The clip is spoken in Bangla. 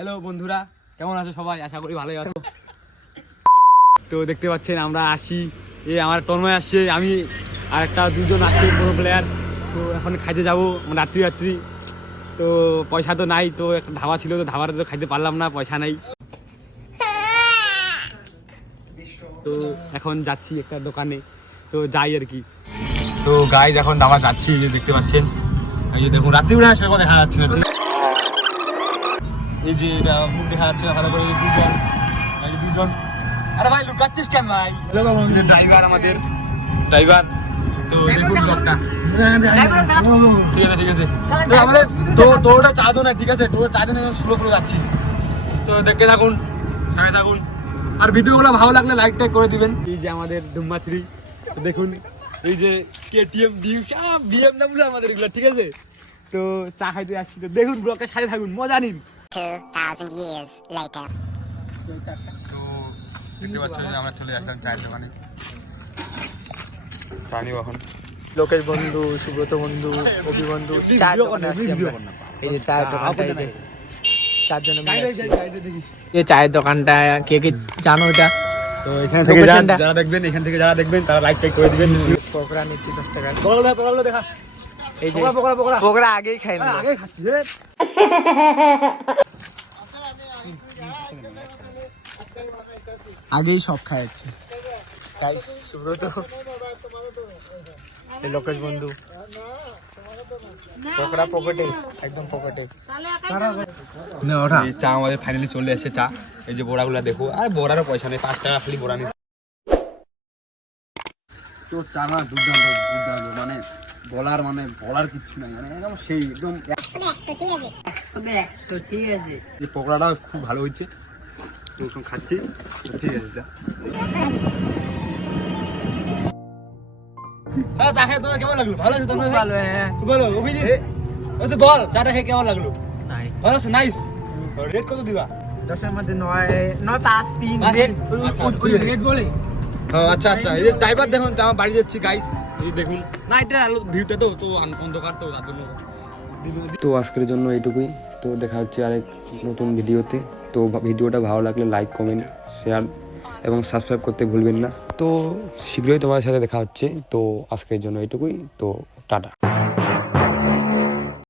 হ্যালো বন্ধুরা, কেমন আছো সবাই? আশা করি ভালোই আছো। তো দেখতে পাচ্ছেন আমরা আসি, আমার তন্ময় আসছে, আমি আর একটা দুজন আসছে বড় প্লেয়ার। তো এখন খাইতে যাবো রাত্রি। তো পয়সা তো নাই, তো একটা ধাবা ছিল, তো ধাবাটা তো খাইতে পারলাম না, পয়সা নাই। তো এখন যাচ্ছি একটা দোকানে, তো যাই আর কি। তো গাইজ এখন ধাবা যাচ্ছি, যে দেখতে পাচ্ছেন। এই যে দেখুন রাত্রিবেলা সেরকম দেখা যাচ্ছে না, এই যে এটা মুখ দেখা যাচ্ছে না ভালো করে। দুজন আরে ভাই লুকাচ্ছিস কেন ভাই? ড্রাইভার, আমাদের ড্রাইভার। তো দেখুন ব্লগটা, ঠিক আছে। তো আমাদের দৌড়টা চারজন, ঠিক আছে, দৌড় চারজনে স্লো যাচ্ছি। তো দেখতে থাকুন, সঙ্গে থাকুন, আর ভিডিওগুলো ভালো লাগলে লাইক টাইক করে দিবেন। এই যে আমাদের ধুম্মাছড়ি, দেখুন এই যে কেটিএম BMW আমাদের এগুলো, ঠিক আছে। তো চা খাইতে আসছি, তো দেখুন ব্লগটা সাথে থাকুন, মজা নিন। 2000 years later. তো দেখতে পাচ্ছ যে আমরা চলে আসলাম চায়ের দোকানে, চা নিব এখন। লোকেশ বন্ধু, সুব্রত বন্ধু, অভি বন্ধু, চায়ের দোকানে আছি আমরা। এই যে চায়ের দোকানটা, এই যে চারজন মিলে আছি। এই চায়ের দোকানটা কে কে জানো এটা? তো এখান থেকে যারা দেখবেন তারা লাইক টাইক করে দিবেন। পকোড়া নিচ্ছি 10 টাকা। পকোড়া দেখা, এই যে পকোড়া পকোড়া আগেই খাই না, আগে খাচ্ছি রে। আগেই সব খাইছে। গাইস, সুব্রত, এই লোকেশ বন্ধু, পকোড়া পকেটে, একদম পকেটে। চা আমাদের ফাইনালি চলে এসেছে চা। এই যে বড়াগুলা দেখো, আর বড়ারও পয়সা নেই, 5 টাকা খালি বড়া নিচ্ছে। তো চা না দুর্দান্ত, মানে বলার কিচ্ছু নাই, মানে একদম সেই একদম। এই পকোড়াটা খুব ভালো হচ্ছে, তো খাচ্ছি, ঠিক আছে। চা খেয়ে তোমার কেমন লাগলো? ভালো আছে তো? ভালো, হ্যাঁ। বলো অভিজিৎ, বল চাটা খেয়ে কেমন লাগলো? নাইস। ভালো আছে, নাইস। রেট কত দিবা? 10 এর মধ্যে 9.3 রেড বলে। আচ্ছা, এই যে ড্রাইভার দেখুন, আমার বাড়ি যাচ্ছি গাইস, এই দেখুন না, এটা আলো ভিউটা তো অন্ধকার, তো তার জন্য। তো আজকের জন্য এইটুকুই। তো দেখা হচ্ছে আরেক নতুন ভিডিওতে। তো ভিডিওটা ভালো লাগলে লাইক, কমেন্ট, শেয়ার এবং সাবস্ক্রাইব করতে ভুলবেন না। তো শীঘ্রই তোমার সাথে দেখা হচ্ছে। তো আজকের জন্য এইটুকুই। তো টাটা।